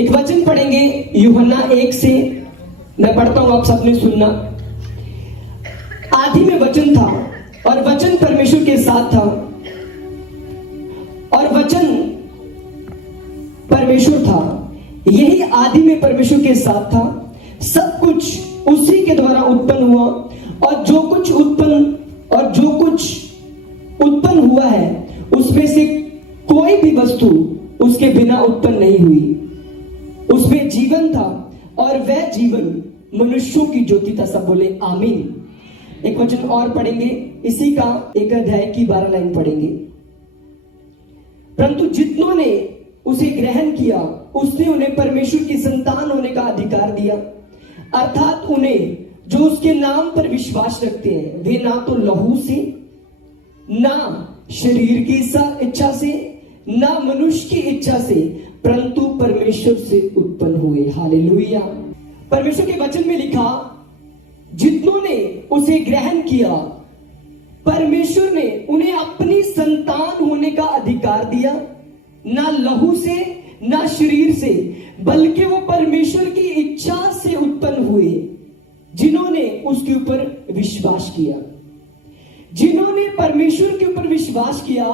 एक वचन पढ़ेंगे यूहन्ना 1 से, मैं पढ़ता हूं, आप सबने सुनना। आदि में वचन था और वचन परमेश्वर के साथ था और वचन परमेश्वर था। यही आदि में परमेश्वर के साथ था। सब कुछ उसी के द्वारा उत्पन्न हुआ और जो कुछ उत्पन्न हुआ है उसमें से कोई भी वस्तु उसके बिना उत्पन्न नहीं हुई। उसमें जीवन था और वह जीवन मनुष्यों की ज्योति था। सब बोले आमीन। एक वचन और पढ़ेंगे, इसी का 1 अध्याय की 12 लाइन पढ़ेंगे। परंतु जितनों ने उसे ग्रहण किया उसने उन्हें परमेश्वर की संतान होने का अधिकार दिया, अर्थात उन्हें जो उसके नाम पर विश्वास रखते हैं। वे ना तो लहू से, ना शरीर की इच्छा से, ना मनुष्य की इच्छा से, परंतु परमेश्वर से उत्पन्न हुए। हालेलुया। परमेश्वर के वचन में लिखा, जितनों ने उसे ग्रहण किया परमेश्वर ने उन्हें अपनी संतान होने का अधिकार दिया, ना लहू से ना शरीर से, बल्कि वो परमेश्वर की इच्छा से उत्पन्न हुए, जिन्होंने उसके ऊपर विश्वास किया। जिन्होंने परमेश्वर के ऊपर विश्वास किया,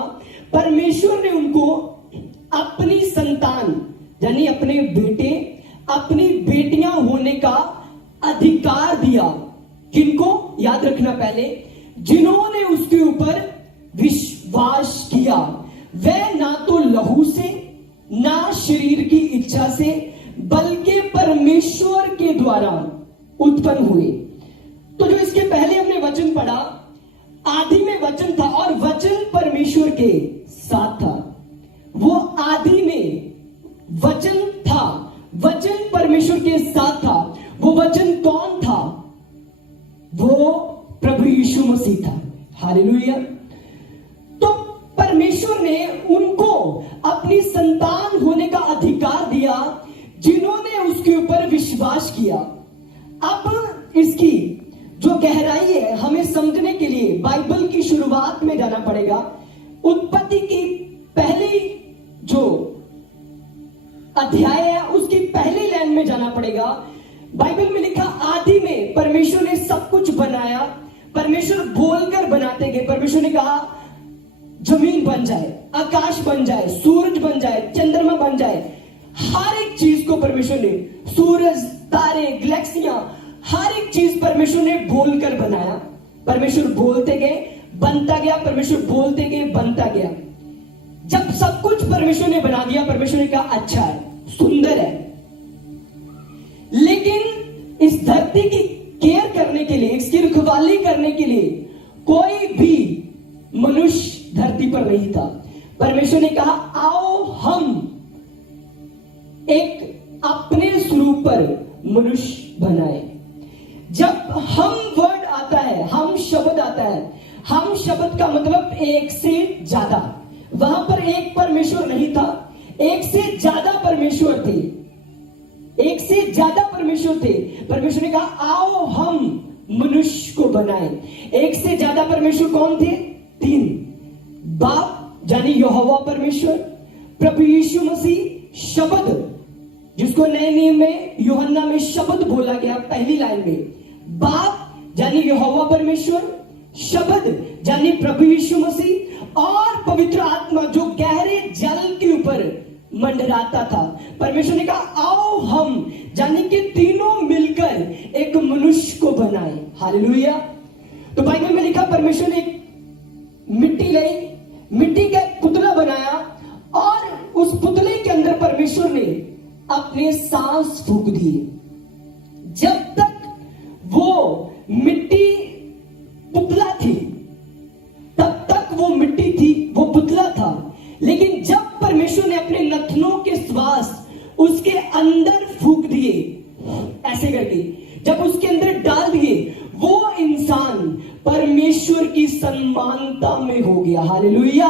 परमेश्वर ने उनको अपनी संतान यानी अपने बेटे अपनी बेटियां होने का अधिकार दिया। किनको? याद रखना पहले, जिन्होंने उसके ऊपर विश्वास किया। वह ना तो लहू से ना शरीर की इच्छा से, बल्कि परमेश्वर के द्वारा उत्पन्न हुए। तो जो इसके पहले हमने वचन पढ़ा, आदि में वचन था और वचन परमेश्वर के साथ था। वो आदि में वचन था, वचन परमेश्वर के साथ था। वो वचन कौन था? वो प्रभु यीशु मसीह था। हालेलुया। तो परमेश्वर ने उनको अपनी संतान होने का अधिकार दिया, जिन्होंने उसके ऊपर विश्वास किया। अब इसकी जो गहराई है हमें समझने के लिए बाइबल की शुरुआत में जाना पड़ेगा। उत्पत्ति की पहली जो अध्याय है उसकी पहली लाइन में जाना पड़ेगा। बाइबल में लिखा, आदि में परमेश्वर ने सब कुछ बनाया। परमेश्वर बोलकर बनाते गए। परमेश्वर ने कहा जमीन बन जाए, आकाश बन जाए, सूरज बन जाए, चंद्रमा बन जाए। हर एक चीज को परमेश्वर ने, सूरज, तारे, गैलेक्सियां, हर एक चीज परमेश्वर ने बोलकर बनाया। परमेश्वर बोलते गए, बनता गया। परमेश्वर बोलते गए, बनता गया। जब सब कुछ परमेश्वर ने बना दिया, परमेश्वर ने कहा अच्छा है, सुंदर है। लेकिन इस धरती की केयर करने के लिए, इसकी रखवाली करने के लिए कोई भी मनुष्य धरती पर नहीं था। परमेश्वर ने कहा आओ हम एक अपने स्वरूप पर मनुष्य बनाए। जब हम वर्ड आता है, हम शब्द आता है, हम शब्द का मतलब एक से ज्यादा। वहां पर एक परमेश्वर नहीं था, एक से ज्यादा परमेश्वर थे। एक से ज्यादा परमेश्वर थे। परमेश्वर ने कहा आओ हम मनुष्य को बनाए। एक से ज्यादा परमेश्वर कौन थे? 3। बाप यानी यहोवा परमेश्वर, प्रभु यीशु मसीह शब्द, जिसको नए नियम में यूहन्ना में शब्द बोला गया पहली लाइन में। बाप यानी यहोवा परमेश्वर, शब्द यानी प्रभु यीशु मसीह, और पवित्र आत्मा जो गहरे जल के ऊपर मंडराता था। परमेश्वर ने कहा आओ हम, यानी कि तीनों मिलकर एक मनुष्य को बनाए। हालेलुया। तो बाइबल में लिखा परमेश्वर ने मिट्टी लाई, मिट्टी का पुतला बनाया और उस पुतले के अंदर परमेश्वर ने अपने सांस फूंक दिए। जब तक वो मिट्टी पुतला थी तब तक वो मिट्टी थी, वो पुतला था। लेकिन जब परमेश्वर ने अपने नथनों के श्वास उसके अंदर फूंक दिए, ऐसे करके जब उसके अंदर डाल दिए, वो इंसान परमेश्वर की समानता में हो गया। हालेलुया।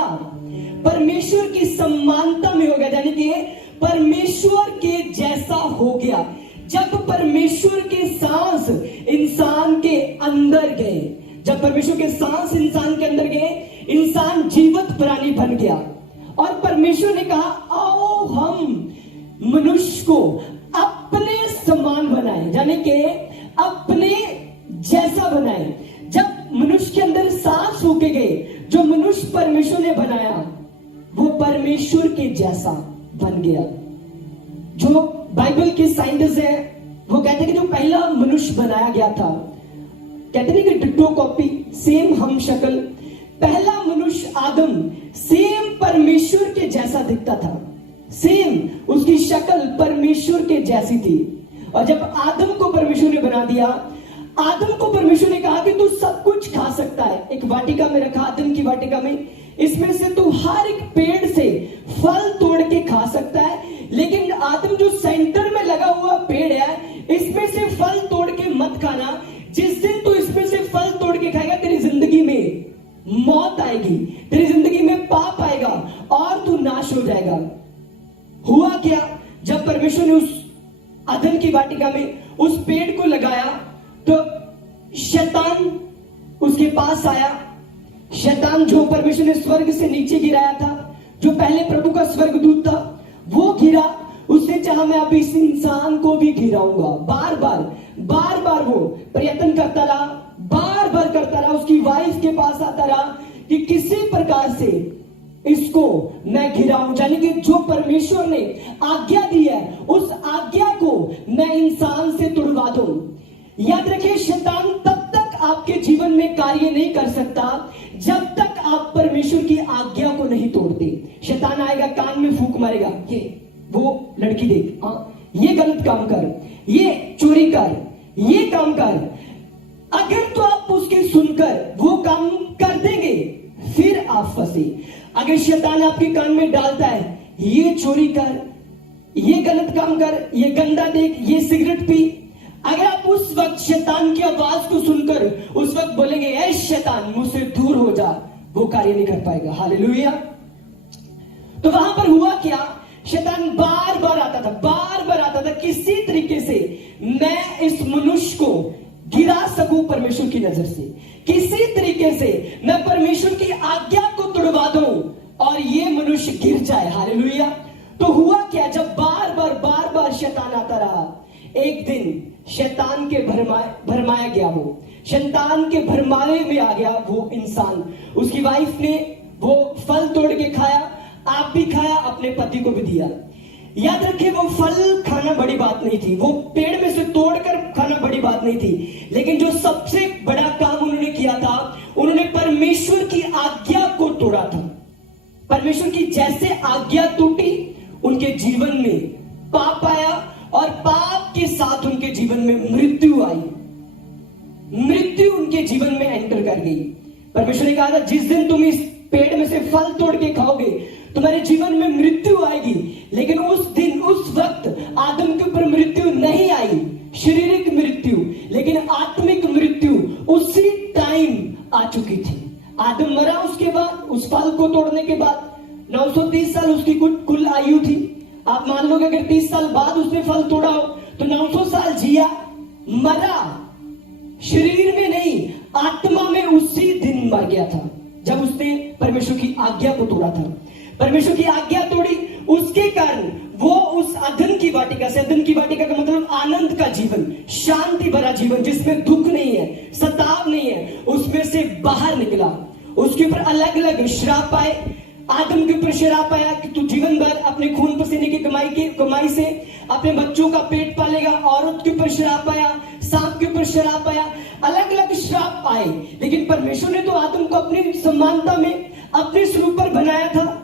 परमेश्वर की समानता में हो गया, यानी कि परमेश्वर के जैसा हो गया। जब परमेश्वर के सांस इंसान के अंदर गए, जब परमेश्वर के सांस इंसान के अंदर गए, इंसान जीवित प्राणी बन गया। और परमेश्वर ने कहा आओ हम मनुष्य उसको अपने समान बनाए, यानी कि अपने जैसा बनाए। जब मनुष्य के अंदर सांस होके गए, जो मनुष्य परमेश्वर ने बनाया वो परमेश्वर के जैसा बन गया। जो बाइबल के साइंटिस्ट है वो कहते हैं कि जो पहला मनुष्य बनाया गया था, कहते हैं कि डिट्टो कॉपी, सेम हम शक्ल, पहला मनुष्य आदम सेम परमेश्वर के जैसा दिखता था, सेम उसकी शक्ल परमेश्वर के जैसी थी। और जब आदम को परमेश्वर ने बना दिया, आदम को परमेश्वर ने कहा कि तू सब कुछ खा सकता है। एक वाटिका में रखा, आदम की वाटिका में, इसमें से तू हर एक पेड़ से फल तोड़ के खा सकता है, लेकिन आदम जो सेंटर में लगा हुआ पेड़ है, इसमें से फल तोड़ के मत खाना। जिस दिन तू इसमें से फल तोड़ के खाएगा तेरी जिंदगी में मौत आएगी, तेरी जिंदगी में पाप आएगा और तू नाश हो जाएगा। हुआ क्या, जब परमेश्वर ने उस अदन की वाटिका में उस पेड़ को लगाया तो शैतान उसके पास आया। शैतान जो परमेश्वर ने स्वर्ग से नीचे गिराया था, जो पहले प्रभु का स्वर्गदूत था, वो गिरा। उसने चाहा मैं अब इस इंसान को भी गिराऊंगा। बार बार वो प्रयत्न करता रहा, बार बार करता रहा, उसकी वाइफ के पास आता रहा कि किसी प्रकार से इसको मैं गिराऊं, यानी कि जो परमेश्वर ने आज्ञा दी है उस आज्ञा को मैं इंसान से तुड़वा दूं। याद रखिए, शैतान तब तक आपके जीवन में कार्य नहीं कर सकता जब तक आप परमेश्वर की आज्ञा को नहीं तोड़ते। शैतान आएगा, कान में फूंक मारेगा, ये वो लड़की देख, ये गलत काम कर, ये चोरी कर, ये काम कर। अगर तो आप उसके सुनकर वो काम कर देंगे फिर आप फंसे। अगर शैतान आपके कान में डालता है, ये चोरी कर, ये गलत काम कर, ये गंदा देख, ये सिगरेट पी, अगर आप उस वक्त शैतान की आवाज को सुनकर उस वक्त बोलेंगे ऐ शैतान मुझसे दूर हो जा, वो कार्य नहीं कर पाएगा। हालेलुया। तो वहां पर हुआ क्या, शैतान बार बार आता था, किसी तरीके से मैं इस मनुष्य को गिरा सकूं परमेश्वर की नजर से, किसी तरीके से मैं परमेश्वर की आज्ञा को तुड़वा दूं और ये मनुष्य गिर जाए। हालेलुया। तो हुआ क्या, जब बार बार शैतान आता रहा, एक दिन शैतान के भरमाया गया, वो शैतान के भरमाए में आ गया वो इंसान। उसकी वाइफ ने वो फल तोड़ के खाया, आप भी खाया, अपने पति को भी दिया। याद रखिए, वो फल खाना बड़ी बात नहीं थी, वो पेड़ में से तोड़कर खाना बड़ी बात नहीं थी, लेकिन जो सबसे बड़ा काम उन्होंने किया था, उन्होंने परमेश्वर की आज्ञा को तोड़ा था। परमेश्वर की जैसे आज्ञा टूटी, उनके जीवन में पाप आया और पाप के साथ उनके जीवन में मृत्यु आई। मृत्यु उनके जीवन में एंटर कर गई। परमेश्वर ने कहा था, जिस दिन तुम इस पेड़ में से फल तोड़ के खाओगे तुम्हारे जीवन में मृत्यु आएगी। लेकिन उस दिन, उस वक्त आदम के ऊपर मृत्यु नहीं आई, शारीरिक मृत्यु, लेकिन आत्मिक मृत्यु उसी टाइम आ चुकी थी। आदम मरा उसके बाद, उस फल को तोड़ने के बाद 930 साल उसकी कुल आयु थी। आप मान लो कि अगर 30 साल बाद उसने फल तोड़ा हो तो 900 साल जिया, मरा, शरीर में नहीं आत्मा में उसी दिन मर गया था जब उसने परमेश्वर की आज्ञा को तोड़ा था। परमेश्वर की आज्ञा तोड़ी, उसके कारण वो उस अदन की वाटिका से, अदन की वाटिका का मतलब आनंद का जीवन, शांति भरा जीवन जिसमें दुख नहीं है, सताव नहीं है, उसमें से बाहर निकला। उसके ऊपर अलग अलग श्राप आए। आदम के ऊपर श्राप आया कि तू जीवन भर अपने खून पसीने की कमाई से अपने बच्चों का पेट पालेगा। औरत के ऊपर श्राप आया, सांप के ऊपर श्राप आया, अलग अलग श्राप आए। लेकिन परमेश्वर ने तो आदम को अपनी समानता में, अपने स्वरूप पर बनाया था।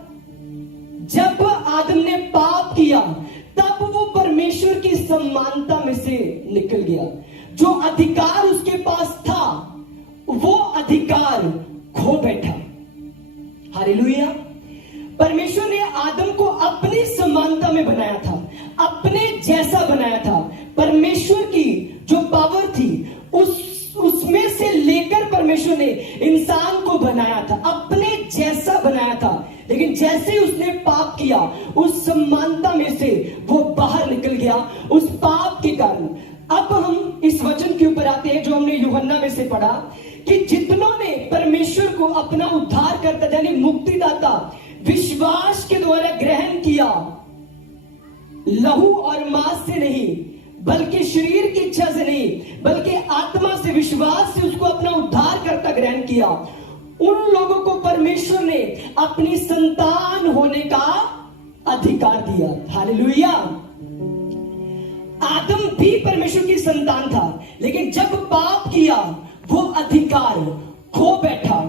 जब आदम ने पाप किया तब वो परमेश्वर की समानता में से निकल गया। जो अधिकार उसके पास था वो अधिकार खो बैठा। हालेलुया। परमेश्वर ने आदम को अपनी समानता में बनाया था, अपने जैसा बनाया था। परमेश्वर की जो पावर थी उसमें से लेकर परमेश्वर ने इंसान को बनाया था, अपने जैसा बनाया था। लेकिन जैसे ही उसने पाप किया, उस समानता में से वो बाहर निकल गया उस पाप के कारण। अब हम इस वचन के ऊपर आते हैं जो हमने यूहन्ना में से पढ़ा कि जितनों ने परमेश्वर को अपना उद्धारकर्ता यानी मुक्तिदाता विश्वास के द्वारा ग्रहण किया, लहू और मांस से नहीं, बल्कि शरीर की इच्छा से नहीं, बल्कि आत्मा से, विश्वास से उसको अपना उद्धारकर्ता ग्रहण किया, उन लोगों को परमेश्वर ने अपनी संतान होने का अधिकार दिया। हालेलुया। आदम भी परमेश्वर की संतान था, लेकिन जब पाप किया वो अधिकार खो बैठा।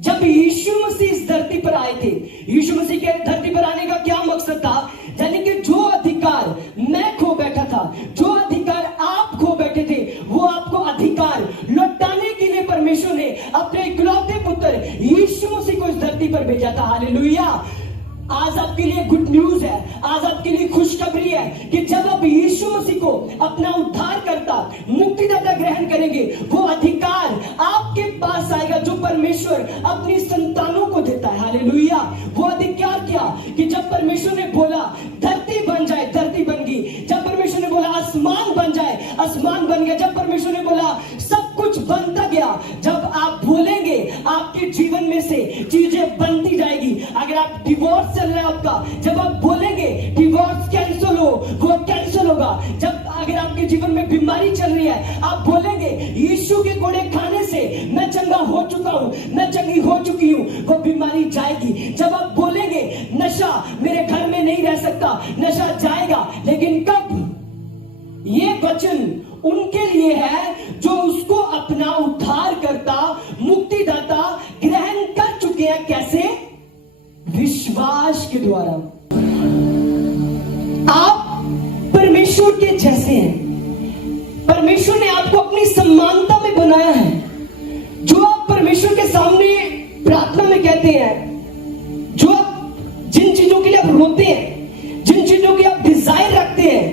जब यीशु मसीह इस धरती पर आए थे, यीशु मसीह के धरती पर आने का क्या मकसद था? यानी कि जो अधिकार मैं खो बैठा था, जो अधिकार आप खो बैठे थे, वो आपको अधिकार लौटाने के लिए परमेश्वर ने अपने इकलौते पुत्र यीशु मसीह को इस धरती पर भेजा था। हालेलुया। आज आपके लिए गुड न्यूज है, आज आपके लिए खुशखबरी है कि जब आप यीशु मसीह को अपना उद्धारकर्ता, मुक्तिदाता ग्रहण करेंगे, वो अधिकार आपके पास आएगा जो परमेश्वर अपनी संतानों को देता है। हालेलुया। वो अधिकार क्या? कि जब परमेश्वर ने बोला धरती बन जाए, धरती बन गई। जब परमेश्वर ने बोला आसमान बन जाए, आसमान बन गया। जब परमेश्वर ने बोला सब कुछ बनता गया। जब आप बोलेंगे आपके जीवन में से चीजें बनती जाएगी। अगर आप डिवोर्स चल रहा है आपका, जब आप बोलेंगे डिवोर्स कैंसिल हो, वो कैंसिल होगा। जब अगर आपके जीवन में बीमारी चल रही है, आप बोलेंगे यीशु के कोड़े खाने से मैं चंगा हो चुका हूं, मैं चंगी हो चुकी हूं, वो बीमारी जाएगी। जब आप बोलेंगे नशा मेरे घर में नहीं रह सकता, नशा जाएगा। लेकिन कब? ये वचन उनके लिए है जो उसको अपना उद्धारकर्ता, मुक्तिदाता ग्रहण कर चुके हैं। कैसे? विश्वास के द्वारा। आप परमेश्वर के जैसे हैं। परमेश्वर ने आपको अपनी समानता में बनाया है। जो आप परमेश्वर के सामने प्रार्थना में कहते हैं, जो आप जिन चीजों के लिए आप रोते हैं, जिन चीजों की आप डिजायर रखते हैं,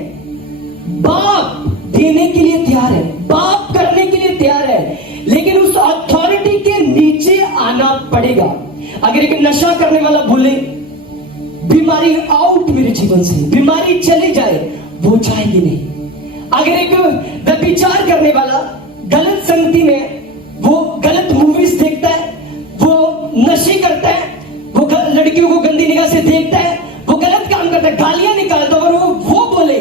बाप देने के लिए तैयार है, बाप करने के लिए तैयार है। लेकिन उस अथॉरिटी के नीचे आना पड़ेगा। अगर एक नशा करने वाला बोले बीमारी आउट मेरे जीवन से, बीमारी चली जाए, वो जाएगी नहीं। अगर एक व्यभिचार करने वाला गलत संगति में, वो गलत मूवीज देखता है, वो नशे करता है, वो लड़कियों को गंदी निगाह से देखता है, वो गलत काम करता है, गालियां निकालता है, और वो बोले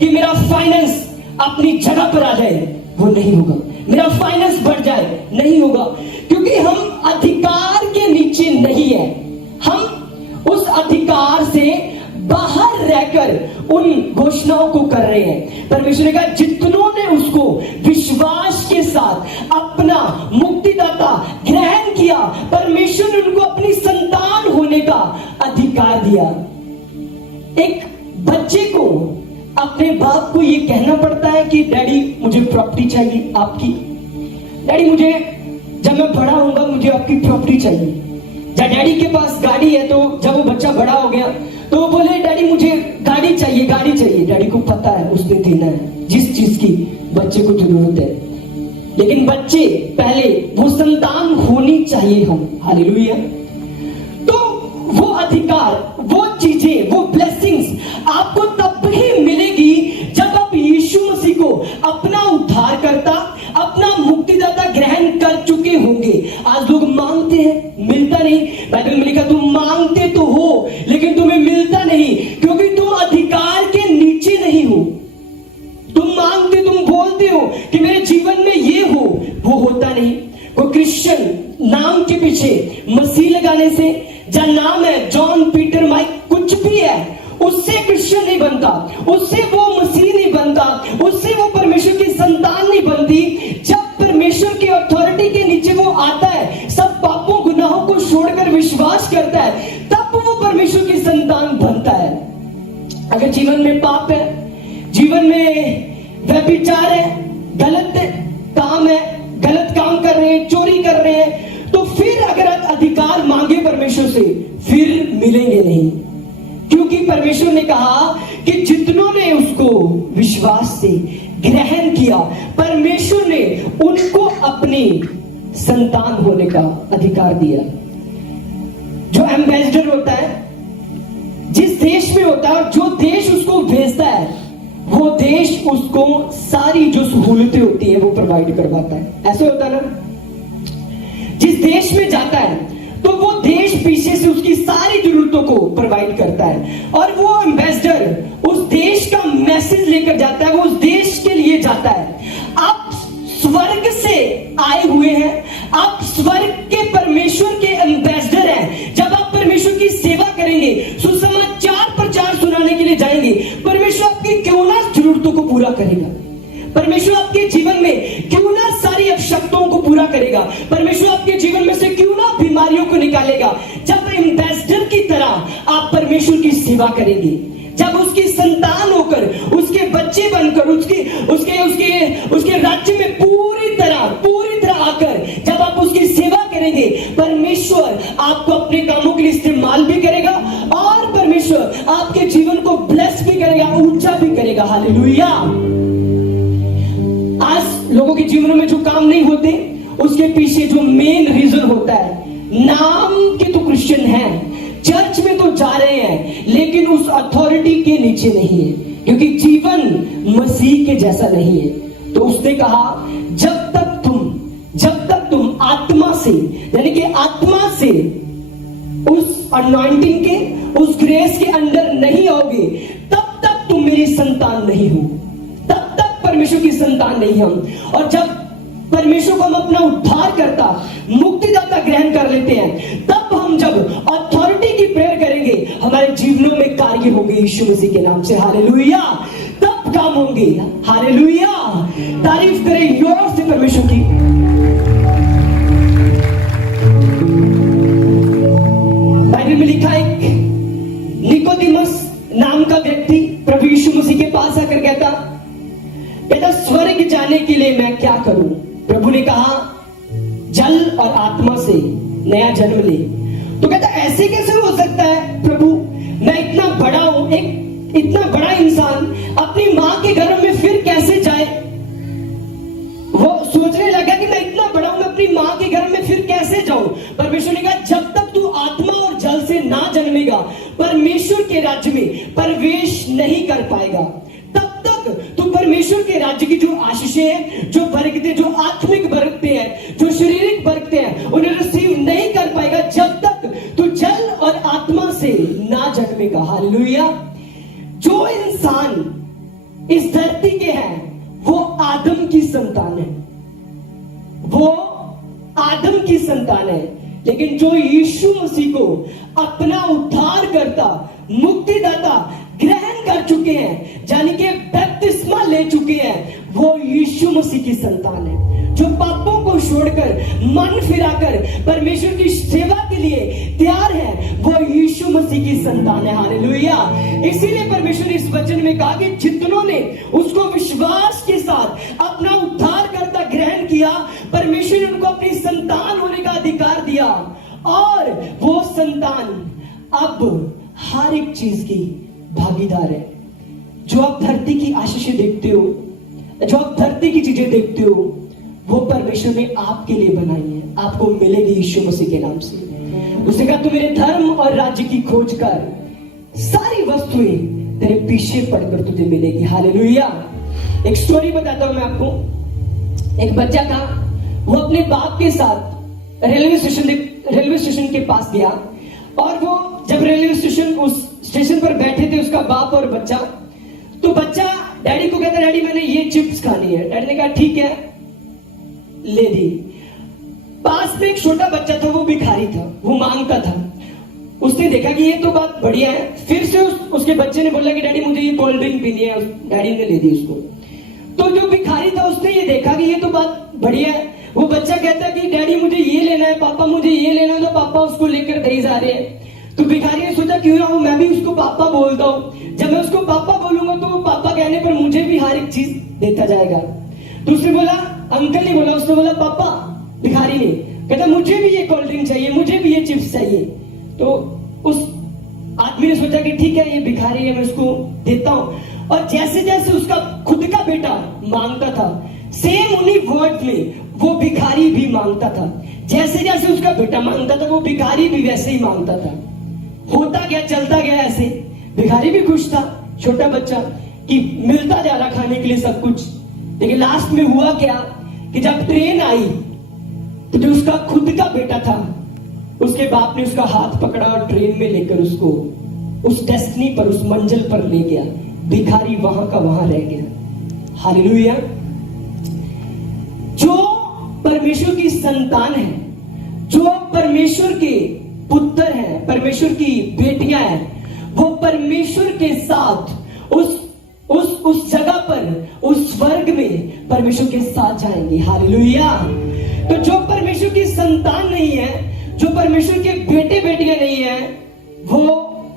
कि मेरा फाइनेंस अपनी जगह पर आ जाए, वो नहीं होगा। मेरा फाइनेंस बढ़ जाए, नहीं होगा। क्योंकि हम अधिकार के नीचे नहीं है, हम उस अधिकार से बाहर रहकर उन घोषणाओं को कर रहे हैं। परमेश्वर ने कहा जितनों ने उसको विश्वास के साथ अपना मुक्तिदाता ग्रहण किया, परमेश्वर ने उनको अपनी संतान होने का अधिकार दिया। एक बच्चे को अपने बाप को ये कहना पड़ता है कि डैडी मुझे प्रॉपर्टी चाहिए आपकी, डैडी मुझे जब मैं बड़ा होऊंगा मुझे आपकी प्रॉपर्टी चाहिए। जब डैडी के पास गाड़ी है, तो जब वो बच्चा बड़ा हो गया तो वो बोले डैडी मुझे गाड़ी चाहिए, गाड़ी चाहिए। डैडी को पता है उसने देना है जिस चीज की बच्चे को जरूरत है। लेकिन बच्चे पहले वो संतान होनी चाहिए हम। हालेलुया। तो वो अधिकार, वो चीजें, वो ब्लेसिंग्स आपको तब ही मिलेगी जब आप यीशु मसीह को अपना उद्धारकर्ता, अपना मुक्तिदाता ग्रहण कर चुके होंगे। आज लोग मांगते हैं, मिलता नहीं। बाइबल में लिखा तुम मांगते तो हो लेकिन तुम्हें मिलता नहीं, क्योंकि तुम अधिकार के नीचे नहीं हो। तुम मांगते, तुम बोलते हो कि मेरे जीवन में ये हो, वो होता नहीं। कोई क्रिश्चियन नाम के पीछे मसीह लगाने से, जहाँ नाम है जॉन, पीटर, माइक, कुछ भी है, उससे क्रिश्चियन नहीं बनता, उससे वो मसीह नहीं बनता, उससे वो परमेश्वर की संतान नहीं बनती। जब परमेश्वर की अथॉरिटी के नीचे वो आता है, सब पापों गुनाहों को छोड़कर विश्वास करता है, तब वो परमेश्वर की संतान बनता है। अगर जीवन में पाप है, जीवन में व्यभिचार है, गलत काम है, गलत काम कर रहे हैं, चोरी कर रहे हैं, तो फिर अगर अधिकार मांगे परमेश्वर से, फिर मिलेंगे नहीं। क्योंकि परमेश्वर ने कहा कि जितनों ने उसको विश्वास से ग्रहण किया, परमेश्वर ने उनको अपनी संतान होने का अधिकार दिया। जो एम्बेसडर होता है, जिस देश में होता है, जो देश उसको भेजता है, वो देश उसको सारी जो सहूलतें होती है वो प्रोवाइड करवाता है। ऐसे होता है ना, जिस देश में जाता है तो वो देश पीछे से उसकी सारी जरूरतों को प्रोवाइड करता है, और वो एम्बेसडर उस देश जाता है। आप स्वर्ग से आए हुए हैं, आप स्वर्ग के परमेश्वर के एम्बेसडर हैं। जब आप परमेश्वर की सेवा करेंगे, सुसमाचार प्रचार सुनाने के लिए जाएंगे, परमेश्वर आपकी क्यों ना जरूरतों को पूरा करेगा, परमेश्वर आपके जीवन में क्यों ना सारी आवश्यकताओं को पूरा करेगा, परमेश्वर आपके जीवन में से क्यों ना बीमारियों को निकालेगा। जब एम्बेसडर की तरह आप परमेश्वर की सेवा करेंगे, जब उसकी संतान होकर, उसके बच्चे बनकर, उसके राज्य में पूरी तरह आकर जब आप उसकी सेवा करेंगे, परमेश्वर आपको अपने कामों के लिए इस्तेमाल भी करेगा और परमेश्वर आपके जीवन को ब्लेस भी करेगा, ऊंचा भी करेगा। हालेलुया। आज लोगों के जीवन में जो काम नहीं होते, उसके पीछे जो मेन रीजन होता है, नाम के तो क्रिश्चियन हैं, चर्च में तो जा रहे हैं, लेकिन उस अथॉरिटी के नीचे नहीं है, क्योंकि जीवन मसीह के जैसा नहीं है। तो उसने कहा जब तक तुम आत्मा से, यानी कि आत्मा से उस अनॉइंटिंग के, उस ग्रेस के अंदर नहीं आओगे, तब तक तुम मेरी संतान नहीं हो, तब तक परमेश्वर की संतान नहीं हम। और जब परमेश्वर को हम अपना उद्धारकर्ता, मुक्तिदाता ग्रहण कर लेते हैं, तब हम जब अथॉरिटी की प्रेयर करेंगे, हमारे जीवनों में कार्य होंगे यीशु मसीह के नाम से। हालेलुया। तब काम होंगे। हालेलुया। तारीफ करें जोर से परमेश्वर की। बाइबल में लिखा, एक निकोदेमस नाम का व्यक्ति प्रभु यीशु मसीह के पास आकर कहता स्वर्ग जाने के लिए मैं क्या करूं? प्रभु ने कहा जल और आत्मा से नया जन्म ले। तो कहता ऐसे कैसे हो सकता है प्रभु, मैं इतना बड़ा हूं, एक इतना बड़ा इंसान अपनी मां के गर्भ में फिर कैसे जाए? वो सोचने लगा कि मैं इतना बड़ा हूं, मैं अपनी मां के गर्भ में फिर कैसे जाऊं? परमेश्वर ने कहा जब तक तू आत्मा और जल से ना जन्मेगा, परमेश्वर के राज्य में प्रवेश नहीं कर पाएगा। तो परमेश्वर के राज्य की जो आशीषें हैं, जो बरकतें, जो आत्मिक बरकतें हैं, जो शारीरिक बरकतें हैं, उन्हें रिसीव नहीं कर पाएगा जब तक तो जल और आत्मा से ना जन्मेगा। हालेलुया। जो इंसान इस धरती के हैं, वो आदम की संतान है, वो आदम की संतान है। लेकिन जो यीशु मसीह को अपना उद्धारकर्ता, मुक्तिदाता ग्रहण कर चुके हैं, यानी कि बपतिस्मा ले चुके हैं, वो यीशु मसीह की संतान है। जो पापों को छोड़कर, मन फिराकर परमेश्वर की सेवा के लिए तैयार है, वो यीशु मसीह की संतान है। हालेलुया। इसीलिए परमेश्वर ने इस वचन में कहा कि जितनों ने उसको विश्वास के साथ अपना उद्धारकर्ता ग्रहण किया, परमेश्वर ने उनको अपनी संतान होने का अधिकार दिया, और वो संतान अब हर एक चीज की भागीदार है। जो आप धरती की आशीषें देखते हो, जो आप धरती की चीजें देखते हो, वो परमेश्वर ने आपके लिए बनाई है, आपको मिलेगी यीशु मसीह के नाम से। उसने कहा तू मेरे धर्म और राज्य की खोज कर, सारी वस्तुएं तेरे पीछे पड़कर तुझे मिलेगी। हालेलुया। एक स्टोरी बताता हूं मैं आपको। एक बच्चा था, वो अपने बाप के साथ रेलवे स्टेशन के पास गया, और वो जब रेलवे स्टेशन, उस स्टेशन पर बैठे थे उसका बाप और बच्चा, तो बच्चा डैडी को कहता डैडी मैंने ये चिप्स खानी है। डैडी ने कहा ठीक है, ले दी। पास में एक छोटा बच्चा था, वो भिखारी था, वो मांगता था। उसने देखा कि ये तो बात बढ़िया है, फिर से उसके बच्चे ने बोला कि डैडी मुझे ये कोल्ड ड्रिंक पीनी है। डैडी ने ले दी उसको। तो जो भिखारी था उसने ये देखा कि ये तो बात बढ़िया है। वो बच्चा कहता कि डैडी मुझे ये लेना है, पापा मुझे ये लेना है, तो पापा उसको लेकर दे जा रहे हैं। तो भिखारी ने सोचा क्यों ना हो मैं भी उसको पापा बोलता हूँ, जब मैं उसको पापा बोलूंगा तो वो पापा कहने पर मुझे भी हर एक चीज देता जाएगा। तो उसने बोला, अंकल ने बोला, उसने बोला पापा, भिखारी ने कहता मुझे भी ये कोल्ड ड्रिंक चाहिए, मुझे भी ये चिप्स चाहिए। तो उस आदमी ने सोचा कि ठीक है ये भिखारी है, मैं उसको देता हूँ। और जैसे जैसे उसका खुद का बेटा मांगता था, सेम उन्हीं वर्ड में वो भिखारी भी मांगता था। जैसे जैसे उसका बेटा मांगता था, वो भिखारी भी वैसे ही मांगता था। होता गया, चलता गया ऐसे। भिखारी भी खुश था, छोटा बच्चा, कि मिलता जा रहा खाने के लिए सब कुछ। लेकिन लास्ट में हुआ क्या कि जब ट्रेन आई, तो जो उसका खुद का बेटा था, उसके बाप ने उसका हाथ पकड़ा और ट्रेन में लेकर उसको उस डेस्टिनी पर, उस मंजिल पर ले गया। भिखारी वहां का वहां रह गया। हालेलुया। परमेश्वर की संतान है, जो परमेश्वर के पुत्र हैं, परमेश्वर की बेटियां हैं, वो परमेश्वर के साथ उस जगह पर, उस स्वर्ग में परमेश्वर के साथ जाएंगे। हालेलुया। तो जो परमेश्वर की संतान नहीं है, जो परमेश्वर के बेटे बेटियां नहीं है, वो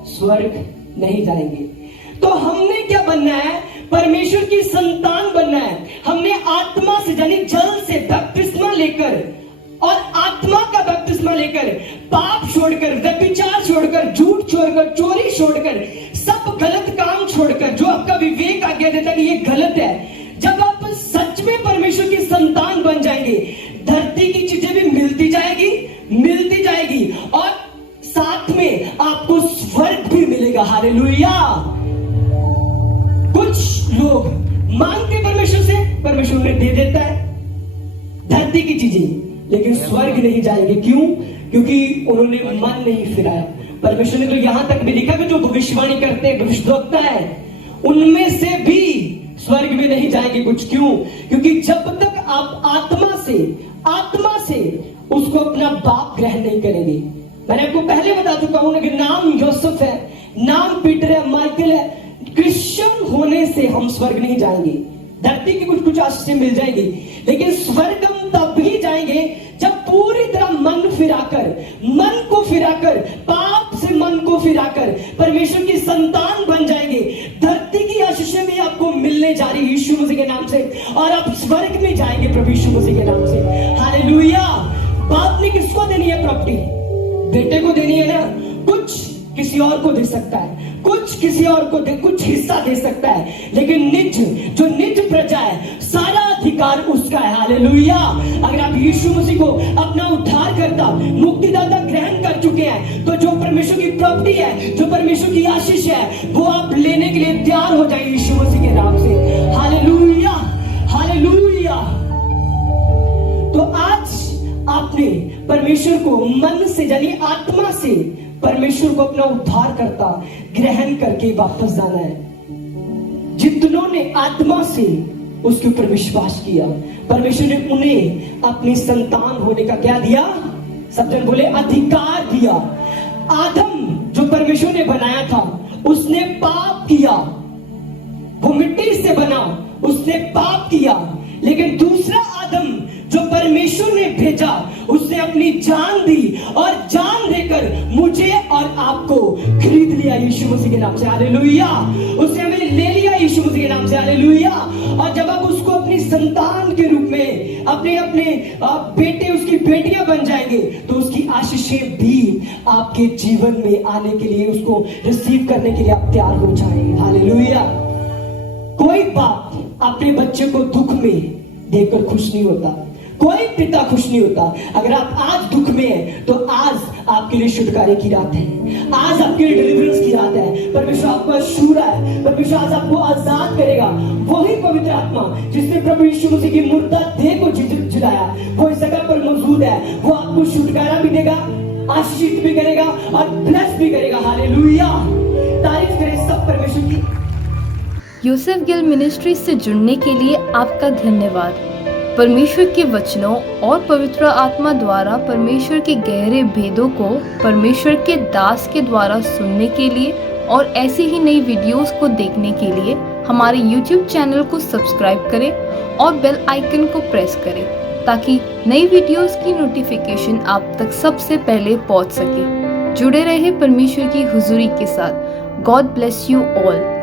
स्वर्ग नहीं जाएंगे। तो हमने क्या बनना है? परमेश्वर की संतान बनना है। हमने आत्मा से यानी जल से बपतिस्मा लेकर और आत्मा का बपतिस्मा लेकर, पाप छोड़कर, व्यभिचार छोड़कर, झूठ छोड़कर, चोरी छोड़कर, सब गलत काम छोड़कर, जो आपका विवेक आज्ञा देता है कि ये गलत है, जब आप सच में परमेश्वर की संतान बन जाएंगे, धरती की चीजें भी मिलती जाएगी और साथ में आपको स्वर्ग भी मिलेगा। हालेलुया। कुछ लोग मांगते परमेश्वर से, परमेश्वर उन्हें दे देता है धरती की चीजें, लेकिन स्वर्ग नहीं जाएंगे। क्यों? क्योंकि उन्होंने मन नहीं फिराया। परमेश्वर ने तो यहां तक भी लिखा कि जो भविष्यवाणी करते हैं, भविष्यद्वक्ता है, उनमें से भी स्वर्ग में नहीं जाएंगे। कुछ क्यों? क्योंकि जब तक आप आत्मा से उसको अपना बाप ग्रहण नहीं करेंगे। मैंने आपको पहले बता चुका हूं कि नाम यूसुफ है, नाम पीटर है, माइकल है, क्रिश्चियन होने से हम स्वर्ग नहीं जाएंगे। धरती की कुछ आशीषें मिल जाएंगी, लेकिन स्वर्ग हम तब ही जाएंगे जब पूरी तरह मन को फिराकर, पाप से मन को फिराकर परमेश्वर की संतान बन जाएंगे। धरती की आशीषें भी आपको मिलने जा रही यीशु मसीह के नाम से, और आप स्वर्ग में जाएंगे प्रभु यीशु मसीह के नाम से। हालेलुया। बाप ने किसको देनी है प्रॉपर्टी? बेटे को देनी है ना। कुछ किसी और को दे सकता है, कुछ किसी और को कुछ हिस्सा दे सकता है, लेकिन जो निज प्रजा है, सारा अधिकार उसका है। हालेलुया। अगर आप यीशु मसीह को अपना उद्धारकर्ता, मुक्तिदाता ग्रहण कर चुके हैं, तो जो परमेश्वर की प्रॉपर्टी है, जो परमेश्वर की आशीष है, वो आप लेने के लिए तैयार हो जाए यीशु मसीह के नाम से। Hallelujah, hallelujah. तो आज आपने परमेश्वर को मन से यानी आत्मा से परमेश्वर को अपना उद्धारकर्ता ग्रहण करके वापस जाना है। जितनों ने आत्मा से उसके ऊपर विश्वास किया, परमेश्वर ने उन्हें अपनी संतान होने का क्या दिया? सब जन बोले अधिकार दिया। आदम जो परमेश्वर ने बनाया था, उसने पाप किया, वो मिट्टी से बना, उसने पाप किया। लेकिन दूसरा आदम जो परमेश्वर ने भेजा, उसने अपनी जान दी और जान देकर मुझे और आपको खरीद लिया यीशु मसीह के नाम से। हालेलुया। उसने हमें ले लिया यीशु मसीह के नाम से। हालेलुया। और जब आप उसको अपनी संतान के रूप में, अपने बेटे, उसकी बेटियां बन जाएंगे, तो उसकी आशीषें भी आपके जीवन में आने के लिए, उसको रिसीव करने के लिए आप तैयार हो जाएंगे। हालेलुया। कोई बाप अपने बच्चे को दुख में देखकर खुश नहीं होता, कोई पिता खुश नहीं होता। अगर आप आज दुख में हैं, तो आज आपके लिए छुटकारे की रात है, आज आपके लिए डिलीवरेंस की रात है। परमेश्वर आपका छू रहा है, परमेश्वर आज आपको आजाद करेगा। वही पवित्र आत्मा जिसने प्रभु यीशु मसीह की मुर्दा देह को जिलाया, वो इस जगह पर मौजूद है। वो आपको छुटकारा भी देगा, आशीषित भी करेगा और ब्लेस भी करेगा। हालेलुया। तारीफ करें सब परमेश्वर की। यूसुफ गिल मिनिस्ट्री से जुड़ने के लिए आपका धन्यवाद। परमेश्वर के वचनों और पवित्र आत्मा द्वारा परमेश्वर के गहरे भेदों को परमेश्वर के दास के द्वारा सुनने के लिए और ऐसी ही नई वीडियोस को देखने के लिए हमारे YouTube चैनल को सब्सक्राइब करें और बेल आइकन को प्रेस करें, ताकि नई वीडियोस की नोटिफिकेशन आप तक सबसे पहले पहुंच सके। जुड़े रहे परमेश्वर की हुजूरी के साथ। God bless you all.